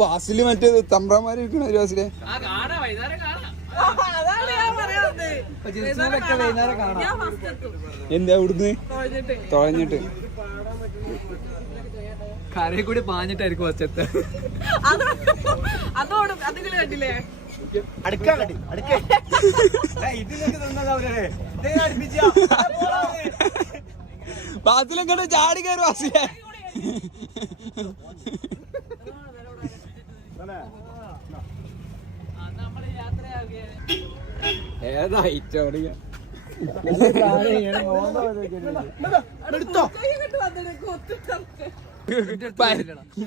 വാസില് മറ്റേ തമ്പ്രാമാര് ഇരിക്കണ ഒരു വാസിലെ എന്താ ഇവിടുന്ന് തുഴഞ്ഞിട്ട് കരയെ കൂടി പാഞ്ഞിട്ടായിരിക്കും വച്ചത്ത്. കണ്ടില്ലേ വാസിലെങ്ങോട്ട് ചാടി കയറി വാസിലെ. ഏതാ ഇറ്റോടിയ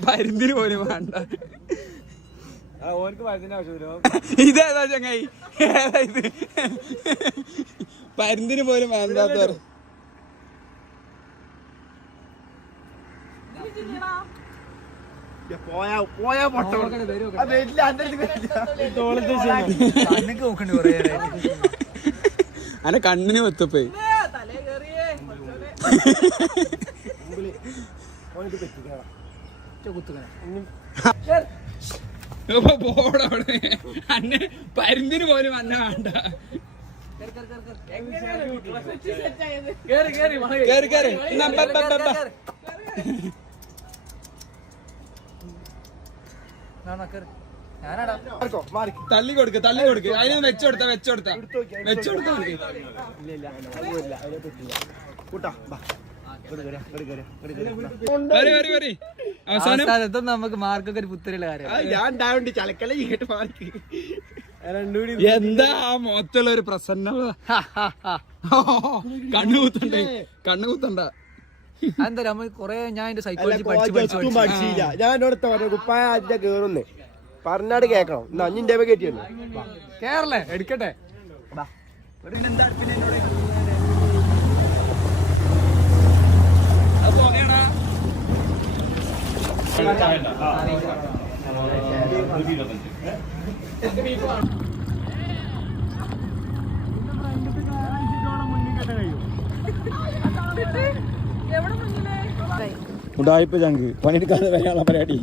പരുന്തിന് പോലും വേണ്ട. ഇതേതാ ചങ്ങായി? ഏതാ ഇത്? പരുന്തിന് പോലും വേണ്ടാത്തവർ. അനെ കണ്ണിന് വെത്തപ്പോയി. അന്നെ പരുന്തിന് പോലും അന്ന വേണ്ട. തള്ളി കൊടുക്ക അതിന് വെച്ചോടുത്ത അവസാനം നമുക്ക് മാർക്കൊക്കെ ഒരു പുത്തരിയുള്ള കാര്യം. എന്താ ആ മുഖത്തുള്ള ഒരു പ്രസന്നത. കണ്ണുകുത്തണ്ട എന്താ നമ്മൾ കൊറേ ഞാൻ എന്റെ സൈക്കോളജി പഠിച്ചില്ല. ഞാൻ കുപ്പായ കേറുന്നേ പറഞ്ഞാട് കേക്കണം. അഞ്ഞിന്റെ കയറ്റിയല്ലോ കേരളേ എടുക്കട്ടെ. ഉടായിപ്പ് ചങ്ക് പണിയെടുക്കാതെ വരാനുള്ള പരിപാടി.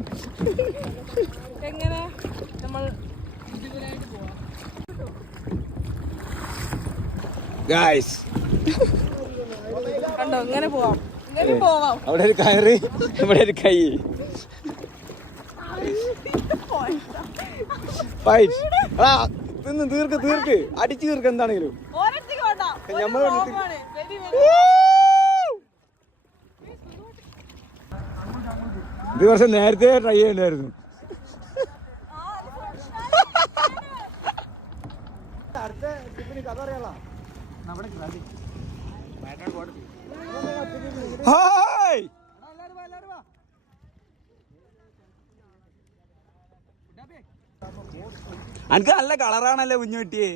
അവിടെ ഒരു കയറി, ഇവിടെ ഒരു കൈ. തീർക്ക് അടിച്ചു തീർക്ക്. എന്താണെങ്കിലും ഇത് കുറച്ച് നേരത്തെ ട്രൈ ചെയ്യണ്ടായിരുന്നു. അനക്ക് നല്ല കളറാണല്ലേ കുഞ്ഞുകുട്ടിയെ.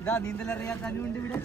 ഇതാ നീന്തലറിയാൻ ഇവിടെ